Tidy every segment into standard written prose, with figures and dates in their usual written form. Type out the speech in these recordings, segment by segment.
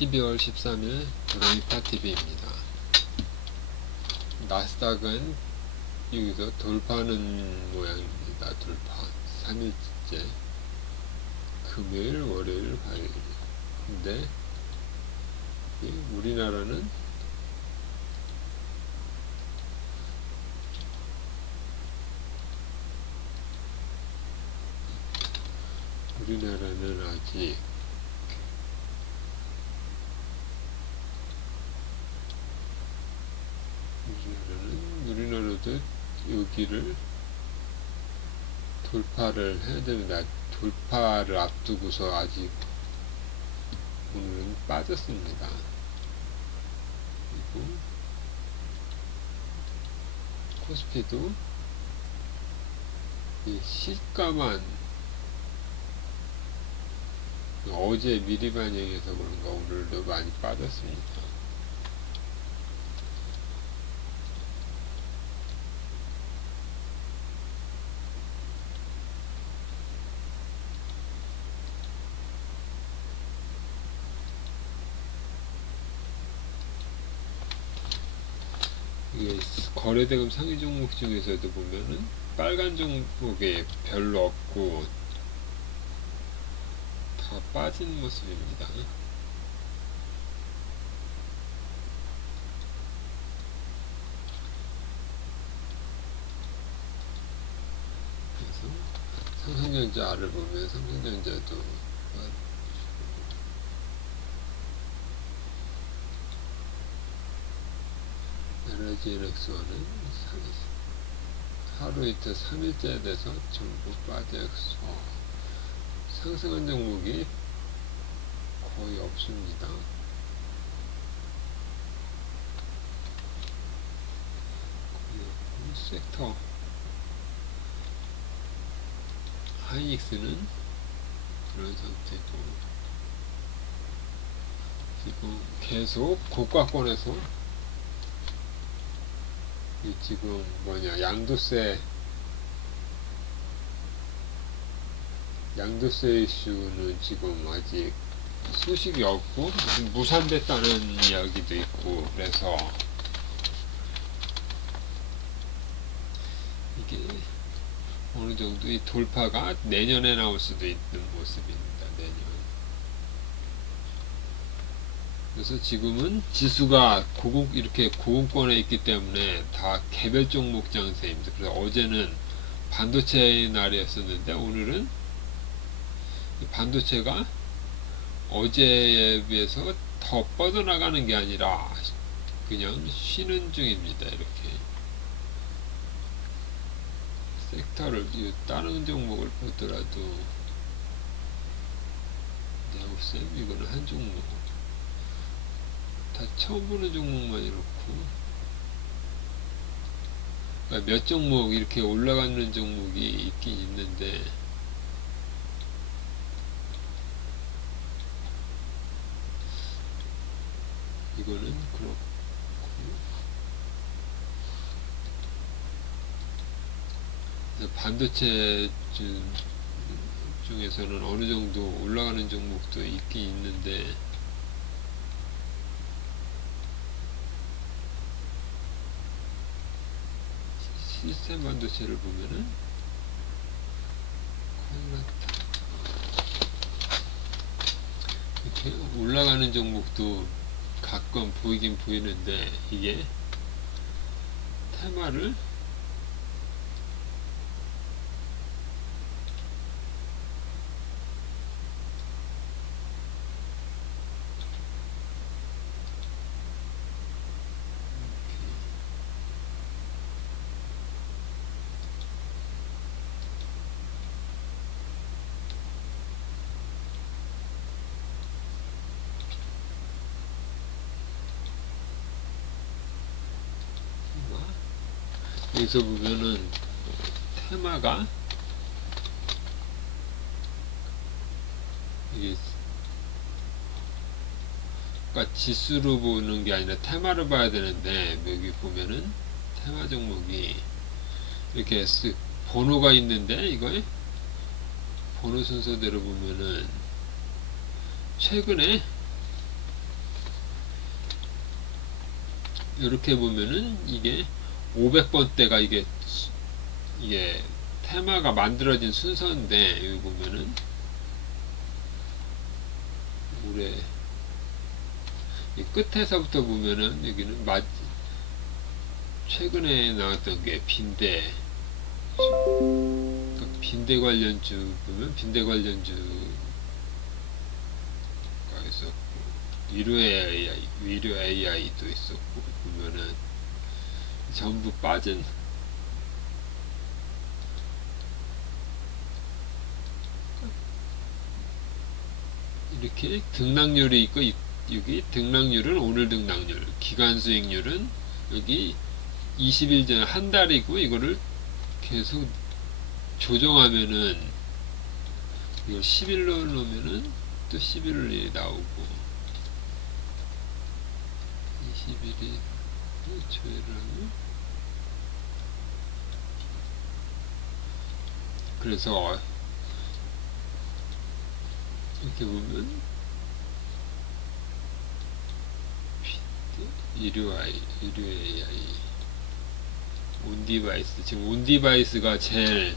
12월 13일 드로잉파TV입니다. 나스닥은 여기서 돌파하는 모양입니다. 돌파 3일째 금요일, 월요일, 화요일. 근데 우리나라는 아직 우리나라도 여기를 돌파를 해야 됩니다. 돌파를 앞두고서 아직 오늘은 빠졌습니다. 그리고 코스피도 시가만 어제 미리 반영해서 그런가 오늘도 많이 빠졌습니다. 이게 거래대금 상위 종목 중에서도 보면은 빨간 종목에 별로 없고 다 빠진 모습입니다. 그래서 삼성전자를 보면 삼성전자도 LG에넥스원은 하루 이틀 3일째 돼서 전부 빠져서 상승한 종목이 거의 없습니다. 섹터 하이닉스는 그런 상태고 지금 계속 고가권에서 지금 양도세 이슈는 지금 아직 소식이 없고 무산됐다는 이야기도 있고 그래서 이게 어느 정도 이 돌파가 내년에 나올 수도 있는 모습입니다. 내년. 그래서 지금은 지수가 이렇게 고공권에 있기 때문에 다 개별 종목 장세입니다. 그래서 어제는 반도체 날이었었는데 오늘은 반도체가 어제에 비해서 더 뻗어나가는 게 아니라 그냥 쉬는 중입니다. 이렇게 섹터를 다른 종목을 보더라도 네오셈 이거는 한 종목 다 처음 보는 종목만 이렇고 그러니까 몇 종목 이렇게 올라가는 종목이 있긴 있는데 이거는 그렇고 반도체 중에서는 어느 정도 올라가는 종목도 있긴 있는데 시스템 반도체를 보면은 이렇게 올라가는 종목도 가끔 보이긴 보이는데 이게 테마를 여기서 보면은 테마가 이게 그러니까 지수로 보는 게 아니라 테마를 봐야 되는데 여기 보면은 테마 종목이 이렇게 번호가 있는데 이거에 번호 순서대로 보면은 최근에 이렇게 보면은 이게 500번대가 이게 테마가 만들어진 순서인데, 여기 보면은 올해 이 끝에서부터 보면은 여기는 최근에 나왔던 게 빈대, 그러니까 빈대 관련주 보면 빈대 관련주가 있었고, 위료 AI도 있었고, 보면은 전부 빠진, 이렇게 등락률이 있고, 여기 등락률은 오늘 등락률, 기간 수익률은 여기 20일 전 한 달이고, 이거를 계속 조정하면은 이걸 10일로 놓으면은 또 11일이 나오고, 20일이 조회를 하면, 그래서 이렇게 보면 의료 AI, 온디바이스, 지금 온디바이스가 제일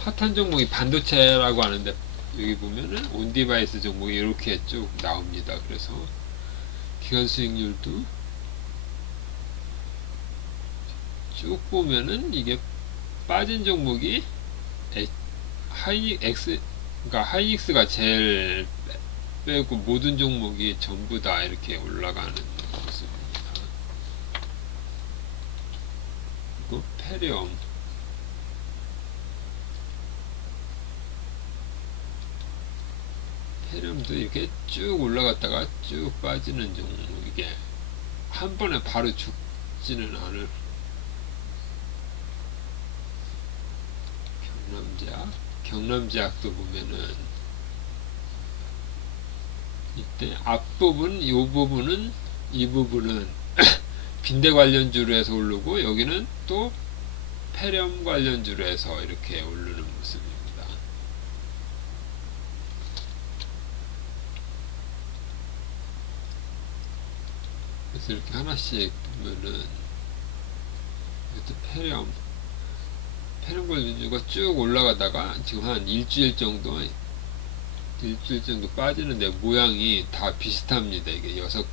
핫한 종목이 반도체라고 하는데, 여기 보면은 온디바이스 종목이 이렇게 쭉 나옵니다. 그래서 기간 수익률도 쭉 보면은 이게 빠진 종목이 그러니까 하이닉스가 제일 빼고 모든 종목이 전부 다 이렇게 올라가는 모습입니다. 그리고 페렴도 이렇게 쭉 올라갔다가 쭉 빠지는 종목, 이게 한 번에 바로 죽지는 않을. 경남제약도 보면은 이때 앞부분, 이 부분은 빈대 관련주로 해서 오르고, 여기는 또 페렴 관련주로 해서 이렇게 오르는 모습입니다. 그래서 이렇게 하나씩 보면은 이것도 페렴 관련주가 쭉 올라가다가 지금 한 일주일 정도 빠지는데, 모양이 다 비슷합니다. 이게 한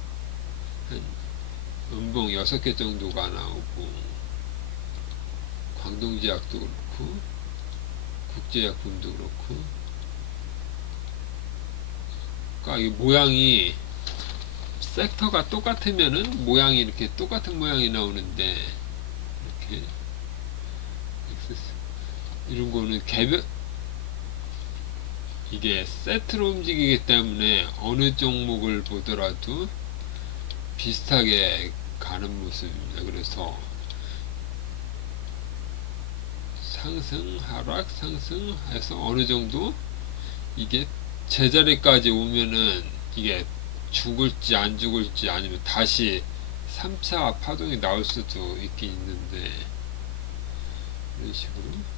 음봉 6개 정도가 나오고, 광동제약도 그렇고 국제약품도 그렇고, 그러니까 이 모양이 섹터가 똑같으면은 모양이 이렇게 똑같은 모양이 나오는데, 이렇게 이런 거는 이게 세트로 움직이기 때문에 어느 종목을 보더라도 비슷하게 가는 모습입니다. 그래서 상승, 하락, 상승해서 어느 정도 이게 제자리까지 오면은 이게 죽을지 안 죽을지, 아니면 다시 3차 파동이 나올 수도 있긴 있는데, 이런 식으로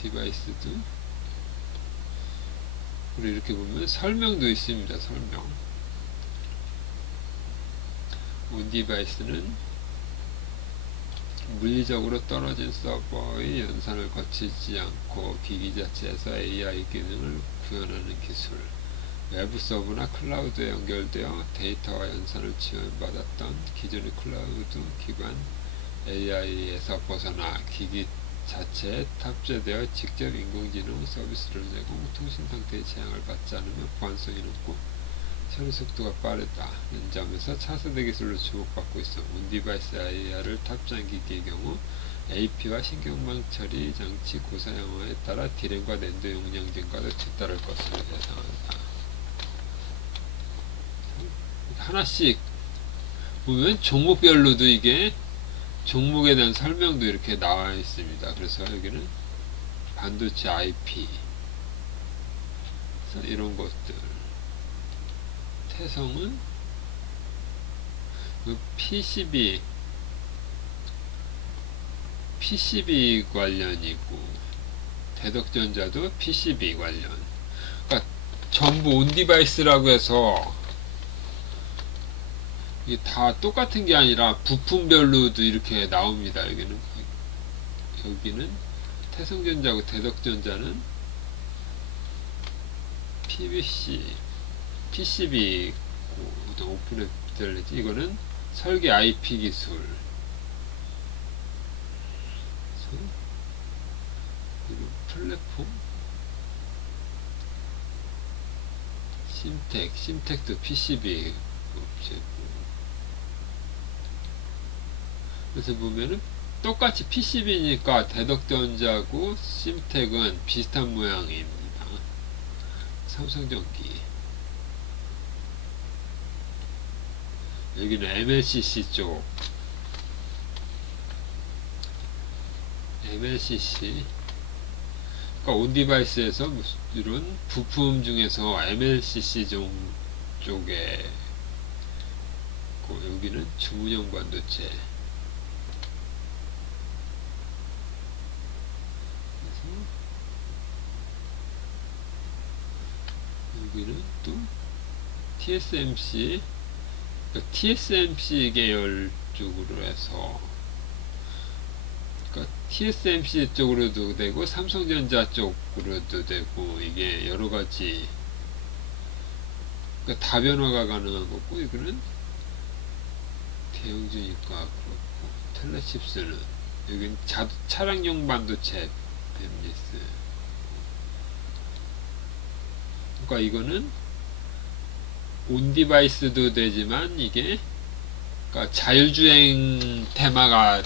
디바이스도, 그리고 이렇게 보면 설명도 있습니다. 설명. 온디바이스는 물리적으로 떨어진 서버의 연산을 거치지 않고 기기 자체에서 AI 기능을 구현하는 기술, 외부 서버나 클라우드에 연결되어 데이터와 연산을 지원받았던 기존의 클라우드 기반 AI에서 벗어나 기기 자체에 탑재되어 직접 인공지능 서비스를 내고, 통신 상태의 제약을 받지 않으면 보안성이 높고 처리 속도가 빠르다는 점에서 차세대 기술로 주목받고 있어. 온디바이스 AI를 탑재한 기기의 경우 AP와 신경망 처리 장치 고사양화에 따라 D램과 낸도 용량 증가도 뒤따를 것으로 예상한다. 하나씩 보면 종목별로도 이게 종목에 대한 설명도 이렇게 나와 있습니다. 그래서 여기는 반도체 IP, 이런 것들, 태성은 PCB 관련이고, 대덕전자도 PCB 관련. 그러니까 전부 온디바이스라고 해서 이게 다 똑같은 게 아니라 부품별로도 이렇게 나옵니다. 여기는 태성전자하고 대덕전자는 PCB 오픈앱 텔레지, 이거는 설계 IP 기술, 그리고 플랫폼, 심텍도 PCB 업체고. 그래서 보면은 똑같이 PCB니까 대덕전자고 심텍은 비슷한 모양입니다. 삼성전기. 여기는 MLCC 쪽. MLCC. 그러니까 온디바이스에서 이런 부품 중에서 MLCC 쪽에, 여기는 주문형 반도체. 여기는 또 TSMC, 그러니까 TSMC 계열 쪽으로 해서, 그러니까 TSMC 쪽으로도 되고 삼성전자 쪽으로도 되고, 이게 여러가지, 그러니까 다변화가 가능한 거고. 이거는 대형주니까 그렇고, 텔레칩스는 여기는 차량용 반도체 뱀리스. 그러니까 이거는 온디바이스도 되지만, 이게 그러니까 자율주행 테마가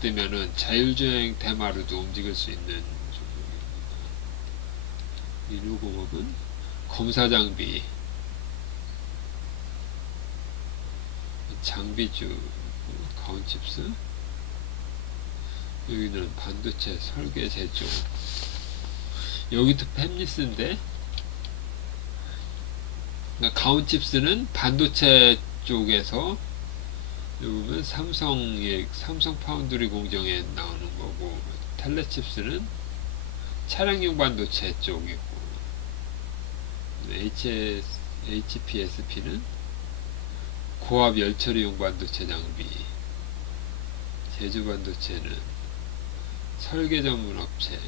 뜨면은 자율주행 테마로도 움직일 수 있는 종목입니다. 인후공업은 검사장비, 장비주, 가온칩스. 여기는 반도체 설계 제조. 여기도 팹리스인데, 그러니까 가온칩스는 반도체 쪽에서, 여기 보면 삼성 파운드리 공정에 나오는 거고, 텔레칩스는 차량용 반도체 쪽이고, HPSP는 고압 열처리용 반도체 장비, 제주 반도체는 설계 전문 업체,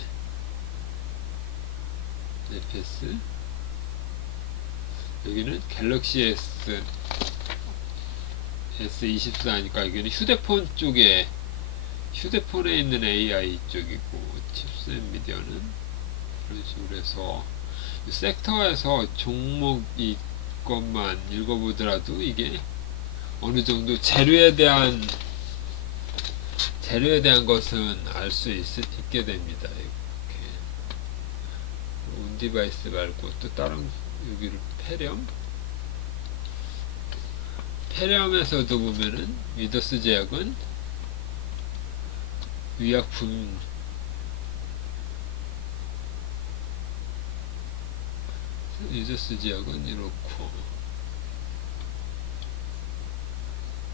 FS. 여기는 갤럭시 S24니까 이거는 휴대폰에 있는 AI 쪽이고, 칩스 엔비디어는 그런 식으로 해서 섹터에서 종목이 것만 읽어보더라도 이게 어느 정도 재료에 대한 것은 알 수 있게 됩니다. 이렇게 온디바이스 말고 또 다른, 여기를 페렴에서도 보면은 위더스 제약은 의약품, 위더스 제약은 이렇고,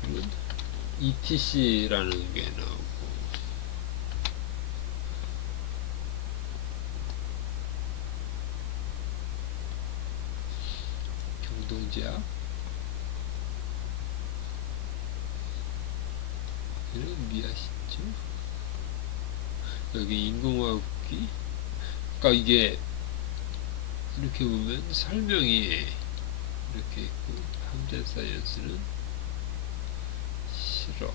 그리고 ETC라는 게 나오고, 경동제약, 그리고 미아시죠. 여기 인공화학기. 그러니까 이게 이렇게 보면 설명이 이렇게 있고, 함재사이언스는 실업,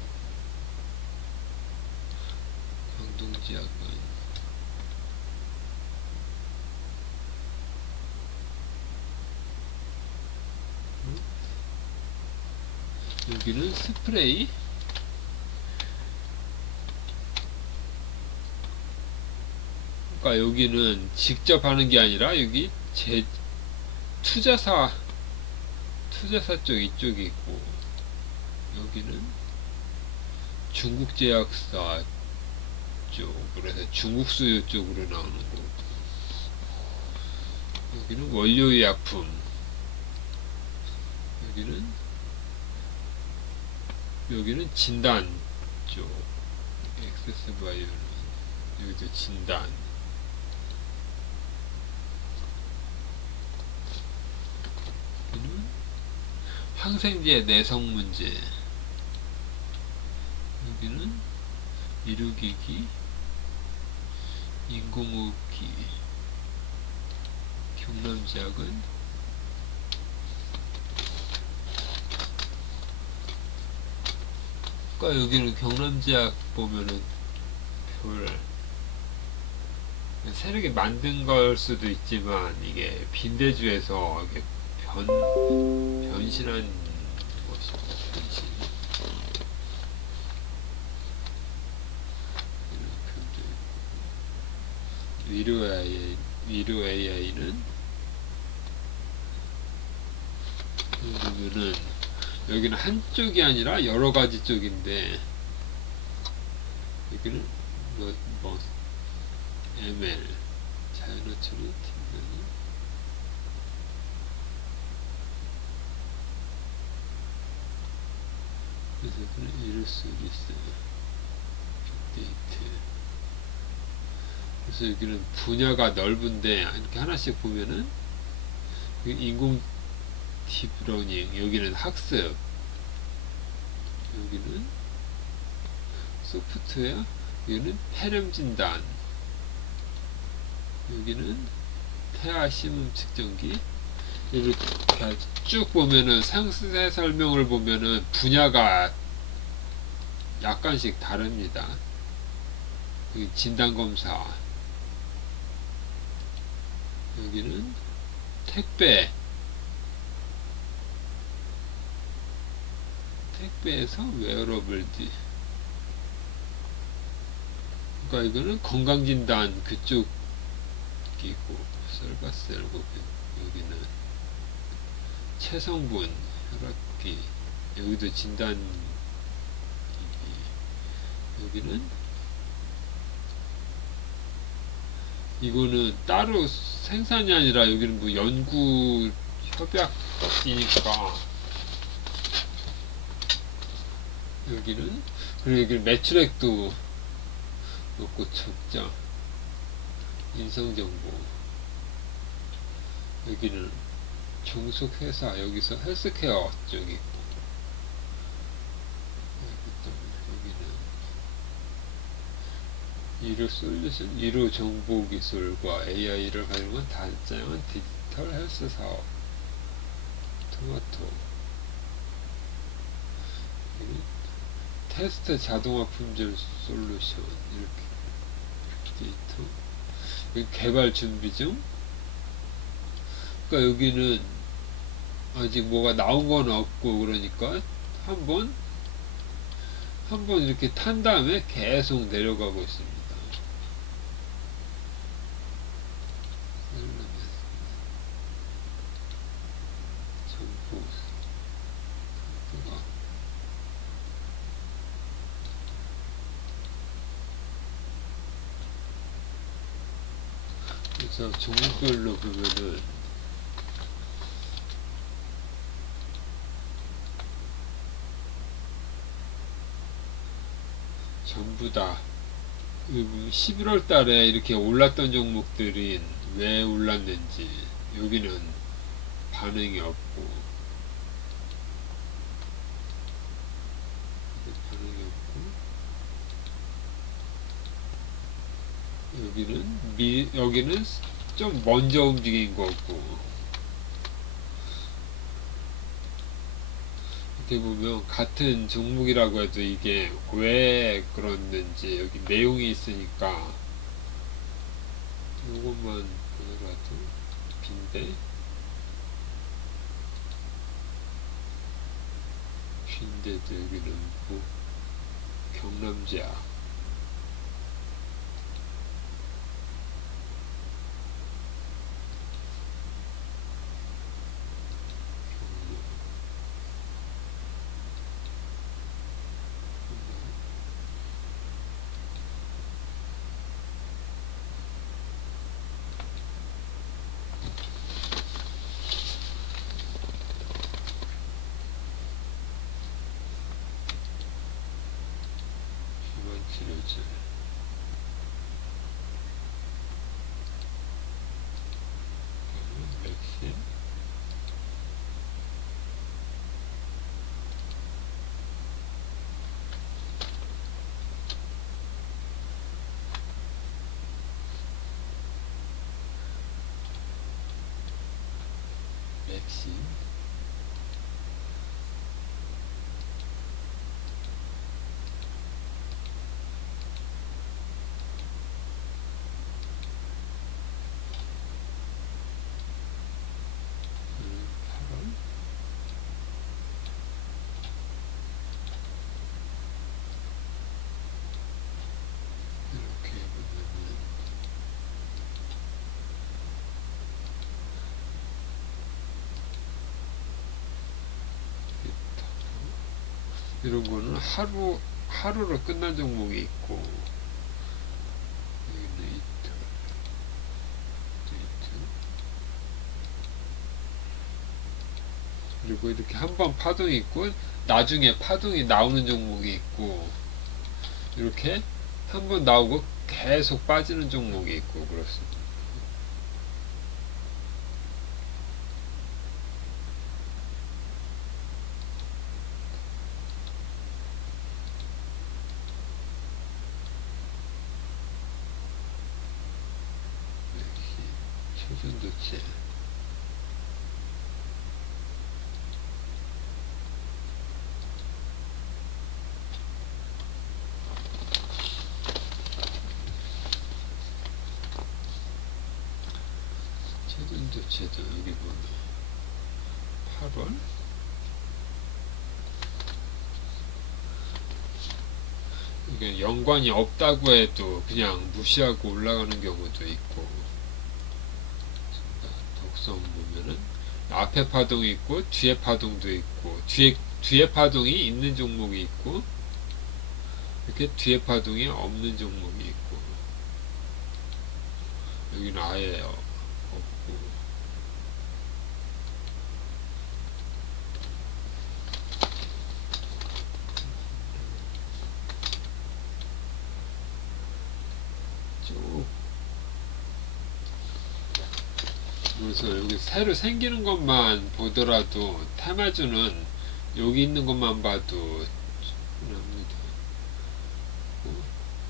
광동제약은 여기는 스프레이. 그러니까 여기는 직접 하는 게 아니라 여기 투자사 쪽 이쪽이 있고, 여기는 중국 제약사 쪽으로 해서 중국 수요 쪽으로 나오는 거고, 여기는 원료의약품, 여기는 진단 쪽, 액세스 바이오는 여기도 진단. 여기는 항생제 내성 문제. 여기는 의료기기, 인공호흡기, 경남지학은 그러니까 여기는 경남지학 보면은 별 새롭게 만든 걸 수도 있지만 이게 빈대주에서 이게 변신한 것입니다. 변신. 위로 AI는 보면은 여기는 한쪽이 아니라 여러 가지 쪽인데 여기는 뭐 ML 자연어 처리 팀장이 그래서 여기는 이럴 수 있어요. 빅데이터. 그래서 여기는 분야가 넓은데 이렇게 하나씩 보면은 인공 딥러닝, 여기는 학습, 여기는 소프트웨어, 여기는 폐렴 진단, 여기는 태아 심음 측정기. 이렇게 쭉 보면은 상세 설명을 보면은 분야가 약간씩 다릅니다. 여기 진단 검사, 여기는 택배에서 웨어러블드. 그러니까 이거는 건강진단 그쪽이고, 셀바셀고, 여기는 체성분, 혈압기, 여기도 진단, 여기는 이거는 따로 생산이 아니라 여기는 뭐 연구 협약이니까 여기는, 그리고 여기는 매출액도 높고 적자, 인성정보, 여기는 종속회사, 여기서 헬스케어 쪽이고, 여기는 의료 솔루션, 의료 정보 기술과 AI를 활용한 다양한 디지털 헬스 사업, 토마토, 테스트 자동화 품질 솔루션, 이렇게 데이터, 개발 준비 중. 그러니까 여기는 아직 뭐가 나온 건 없고, 그러니까 한번 이렇게 탄 다음에 계속 내려가고 있습니다. 정보 그래서 종목별로 보면은 전부 다 11월 달에 이렇게 올랐던 종목들이 왜 올랐는지, 여기는 반응이 없고, 여기는 좀 먼저 움직인 거고, 이렇게 보면 같은 종목이라고 해도 이게 왜 그렇는지 여기 내용이 있으니까 이것만 보더라도 빈대도 여기는 뭐 경남지학, 치료제, 맥심, RC 이런 거는 하루로 끝난 종목이 있고, 여기는 이틀, 그리고 이렇게 한 번 파동이 있고, 나중에 파동이 나오는 종목이 있고, 이렇게 한 번 나오고 계속 빠지는 종목이 있고, 그렇습니다. 초전도체 초전도체도 여기 보면 8월 이게 연관이 없다고 해도 그냥 무시하고 올라가는 경우도 있고, 독성 보면은 앞에 파동이 있고 뒤에 파동도 있고, 뒤에 파동이 있는 종목이 있고, 이렇게 뒤에 파동이 없는 종목이 있고, 여기는 아예 없고, 쭉 그래서 여기 새로 생기는 것만 보더라도 테마주는 여기 있는 것만 봐도 충분합니다.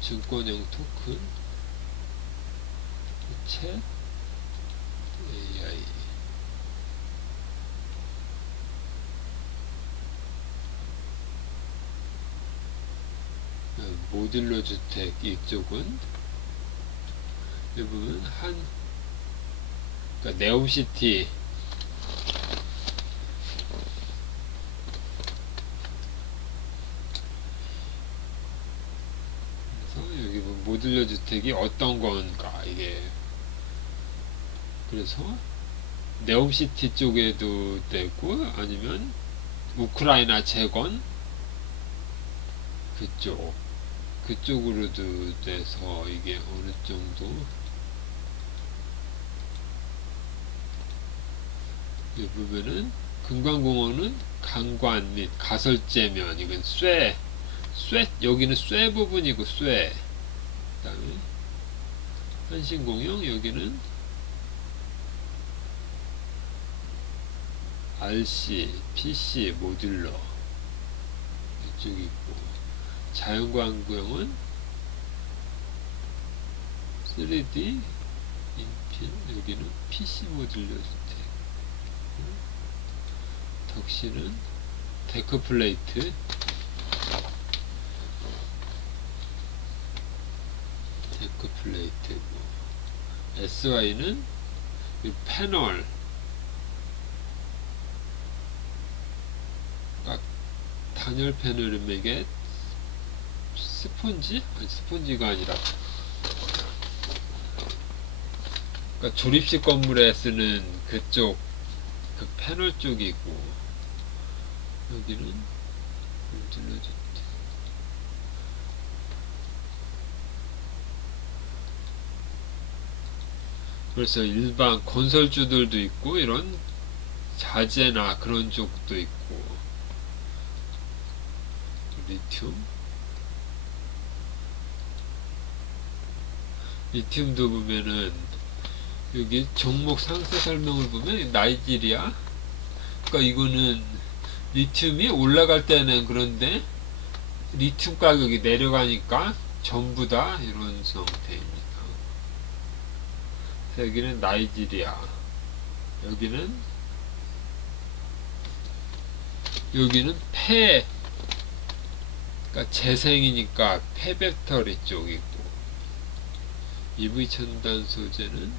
증권형 토큰, 챗, AI, 모듈러 주택 이쪽은 이 부분 그러니까 네옴시티 그래서 여기 보면 모듈러 주택이 어떤 건가 이게, 그래서 네옴시티 쪽에도 되고 아니면 우크라이나 재건 그쪽으로도 돼서 이게 어느 정도 여기 보면은 금강공원은 강관 및 가설재면, 이건 쇠 여기는 쇠 부분이고 쇠, 그 다음에 한신공영 여기는 RC, PC, 모듈러 이쪽이 있고, 자연광구형은 3D 인필, 여기는 PC 모듈러 주택, 덕시는 데크플레이트, SY는 이 패널, 단열 패널임에게 스폰지? 아니 스폰지가 아니라 그러니까 조립식 건물에 쓰는 그쪽 그 패널 쪽이고, 여기는 눌러주택, 그래서 일반 건설주들도 있고 이런 자재나 그런 쪽도 있고, 리튬도 보면은 여기 종목 상세 설명을 보면 나이지리아, 그러니까 이거는 리튬이 올라갈 때는 그런데 리튬 가격이 내려가니까 전부 다 이런 상태입니다. 여기는 나이지리아, 여기는 여기는 폐, 그러니까 재생이니까 폐 배터리 쪽이고, EV 첨단 소재는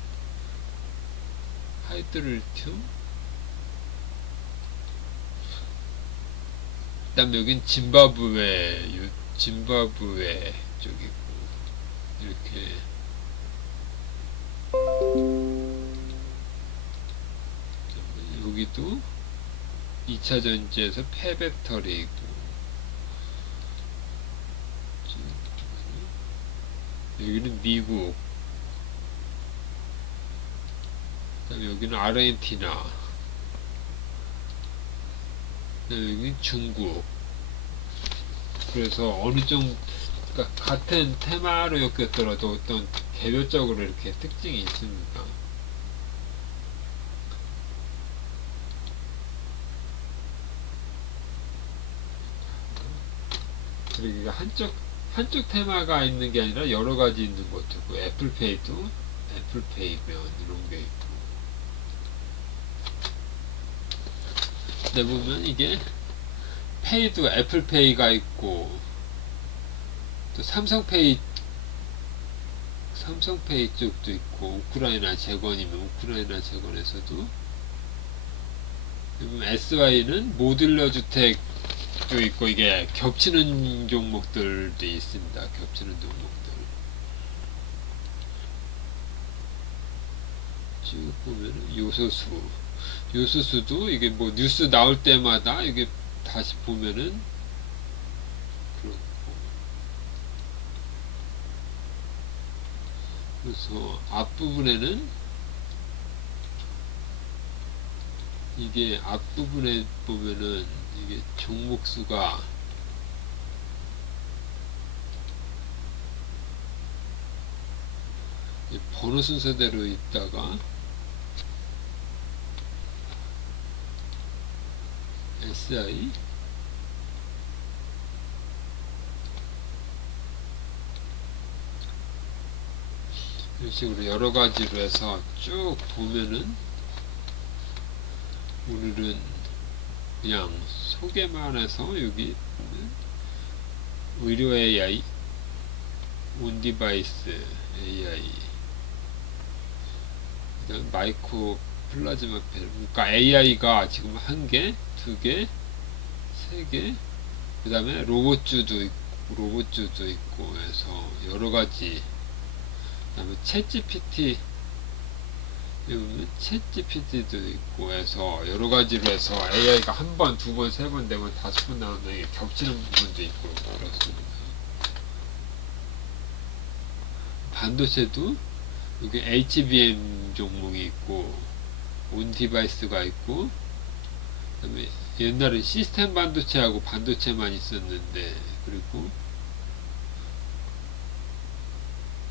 하이드로리튬. 그 다음 여긴 짐바브웨 쪽이고, 이렇게 여기도 2차 전지에서 폐 배터리이고, 여기는 미국, 그다음 여기는 아르헨티나, 그다음 여기는 중국. 그래서 어느 정도, 그러니까 같은 테마로 엮였더라도 어떤 개별적으로 이렇게 특징이 있습니다. 그리고 한쪽 테마가 있는 게 아니라 여러 가지 있는 것도 있고, 애플페이도 애플페이면 이런 게 있고. 근데 보면 이게 페이도 애플페이가 있고, 또 삼성페이 쪽도 있고, 우크라이나 재건이면 우크라이나 재건에서도, SY는 모듈러 주택도 있고, 이게 겹치는 종목들도 있습니다. 겹치는 종목들 쭉 보면 요소수도 이게 뭐 뉴스 나올 때마다 이게 다시 보면은 그렇고, 그래서 앞부분에는 이게 앞부분에 보면은 이게 종목수가 번호 순서대로 있다가 SI, 이런 식으로 여러 가지로 해서 쭉 보면은, 오늘은 그냥 소개만 해서 여기 의료 AI, 온디바이스 AI, 그다음 마이크로 플라즈마 펠, 그러니까 AI가 지금 1개, 2개, 3개, 그 다음에 로봇주도 있고 해서 여러 가지. 그 다음에 챗GPT, 챗GPT도 있고 해서 여러 가지로 해서 AI가 한 번, 두 번, 세 번, 네 번, 다섯 번 나오는데 겹치는 부분도 있고 그렇습니다. 반도체도 여기 HBM 종목이 있고, 온디바이스가 있고, 그다음에 옛날에 시스템 반도체하고 반도체만 있었는데, 그리고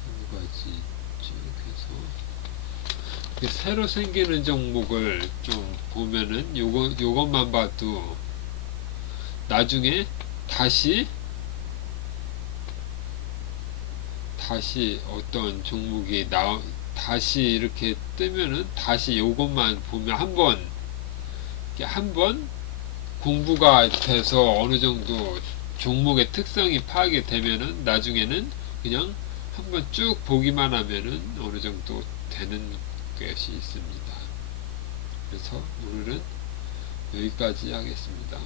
여러 가지 쭉 해서 새로 생기는 종목을 좀 보면은 요것만 봐도 나중에 다시 어떤 종목이 다시 이렇게 뜨면은 다시 요것만 보면 한번 공부가 돼서 어느 정도 종목의 특성이 파악이 되면은 나중에는 그냥 한번 쭉 보기만 하면은 어느 정도 되는 것이 있습니다. 그래서 오늘은 여기까지 하겠습니다.